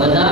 文呢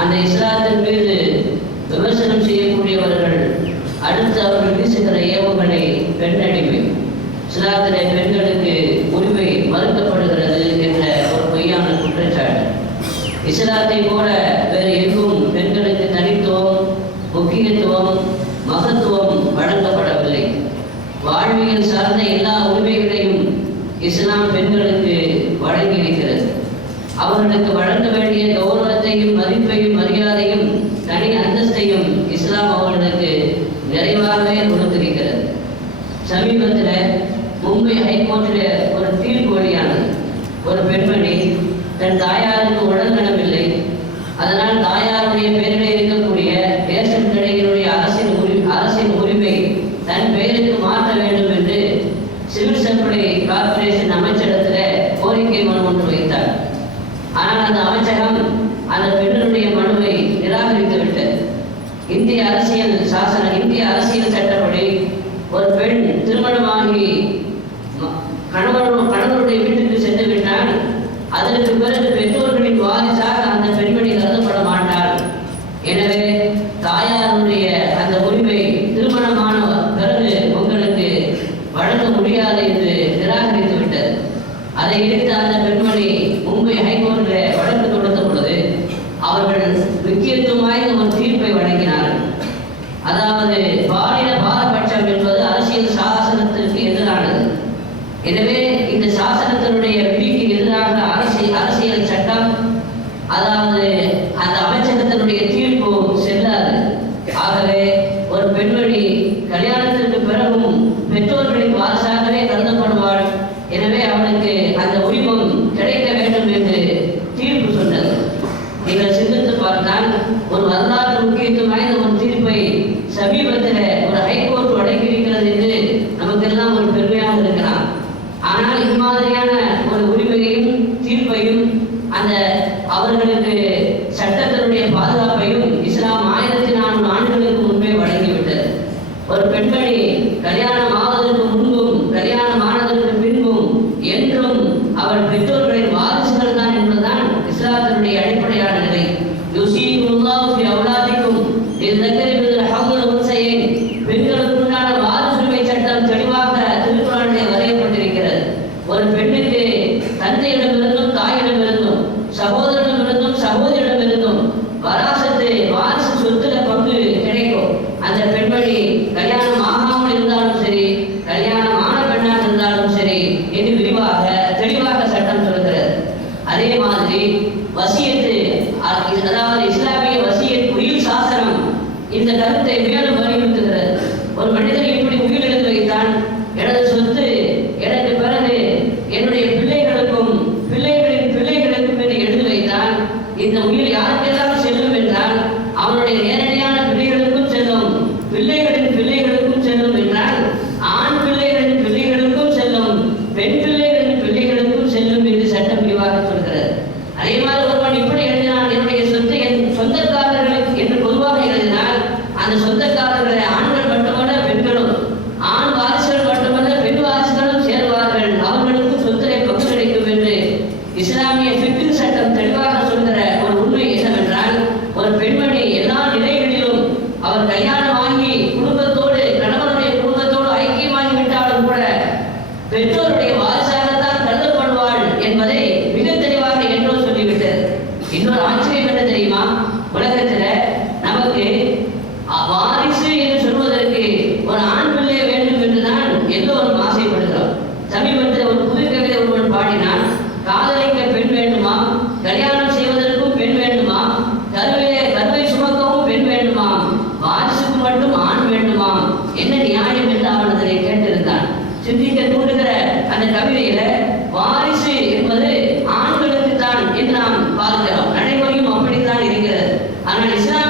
அந்த இஸ்லாத்தின் மீது விமர்சனம் செய்யக்கூடியவர்கள் அடுத்து அவர்கள் வீசுகிற ஏவுகணை பெண் அடிமை. இஸ்லாத்திலே பெண்களுக்கு உரிமை மறுக்கப்படுகிறது என்ற ஒரு பொய்யான குற்றச்சாட்டு. இஸ்லாத்தை போல வேறு எங்கும் பெண்களுக்கு தனித்துவம் முக்கியத்துவம் மகத்துவம் வழங்கப்படவில்லை. வாழ்வியல் சார்ந்த எல்லா உரிமைகளையும் இஸ்லாம் பெண்களுக்கு வழங்கி வழங்கியிருக்கிறது. அவர்களுக்கு வழங்க சமீபத்தில் மும்பை ஹைகோர்ட்டில் ஒரு தீர்ப்பு வழியானது ஒரு பெண்மணி தன் தாயாருக்கு உடல்நலம் இல்லை. அதனால் தாயாருடைய பேரில் 那你现在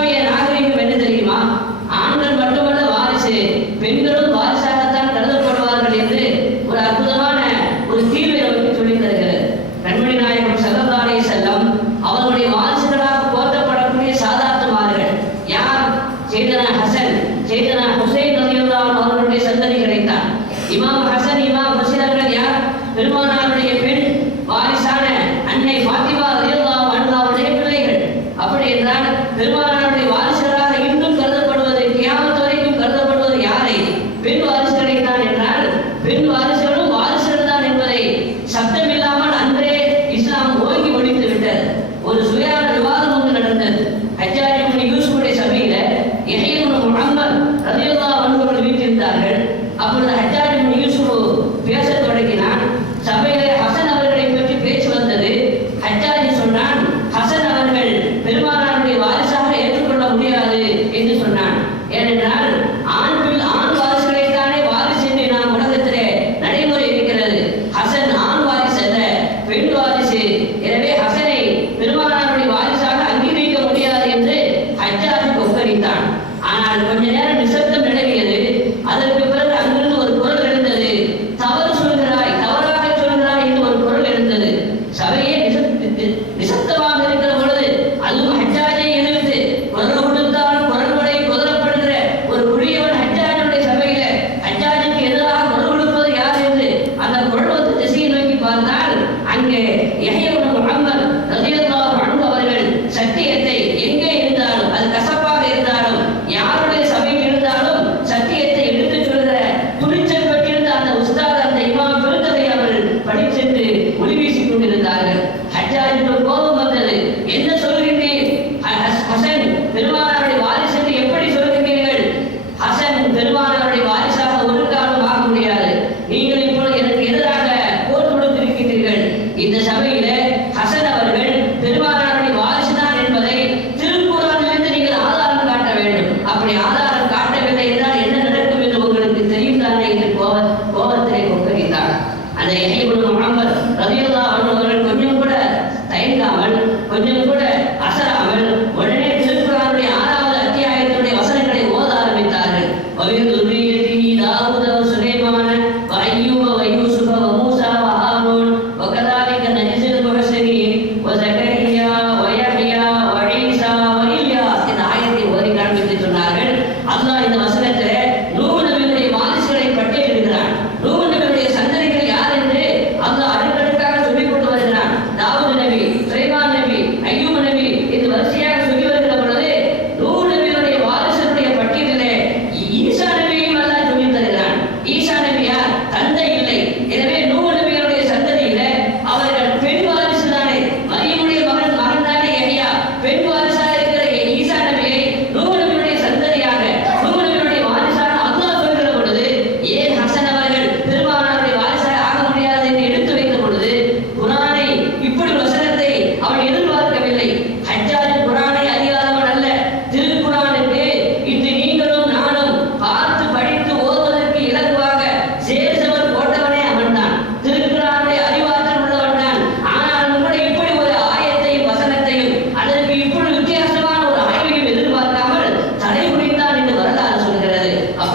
என்றால் பெண் el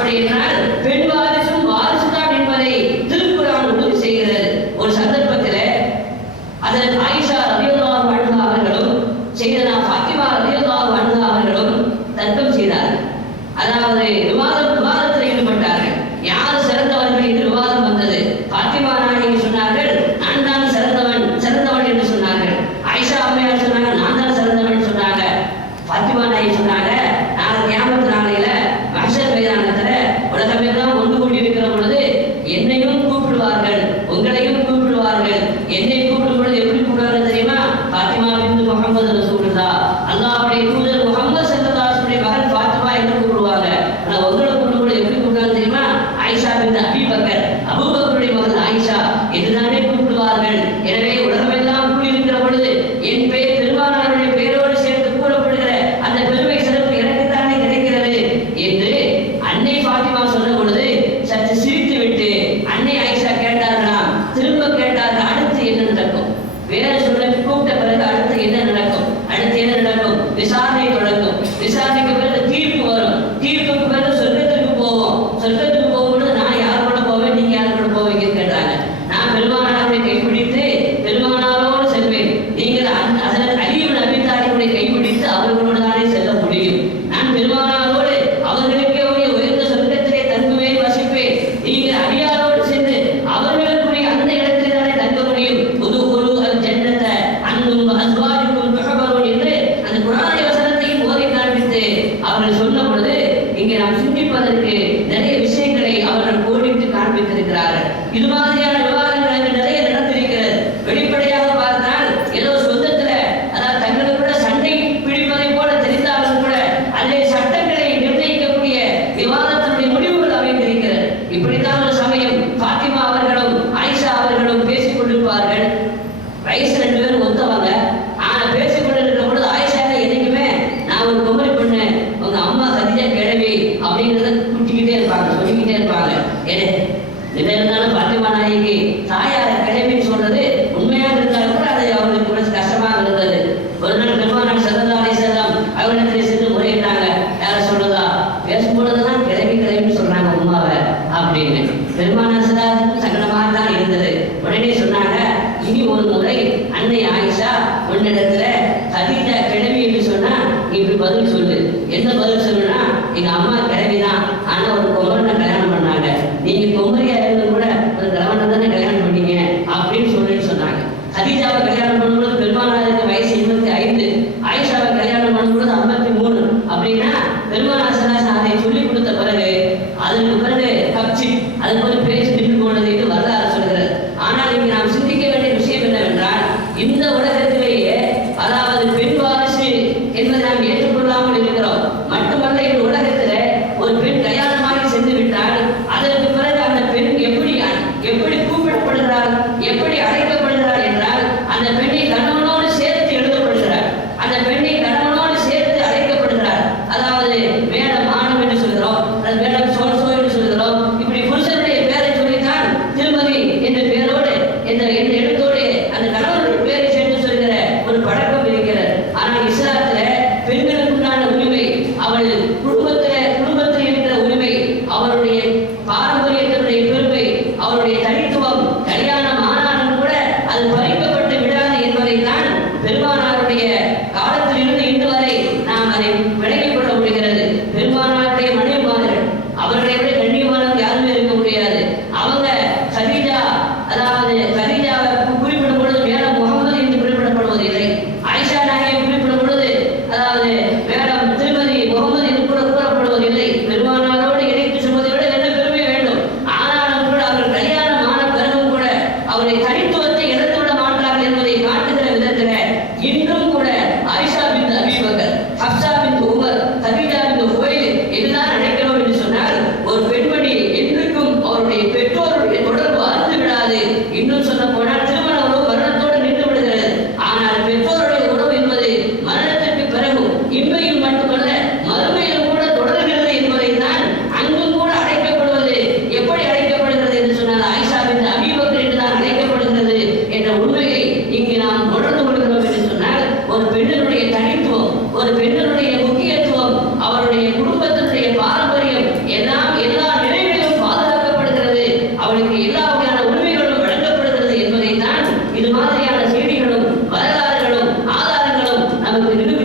அப்படின்னா முகமது ரசூல் உடனே சொன்னாங்க. a los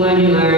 منهم أجمعين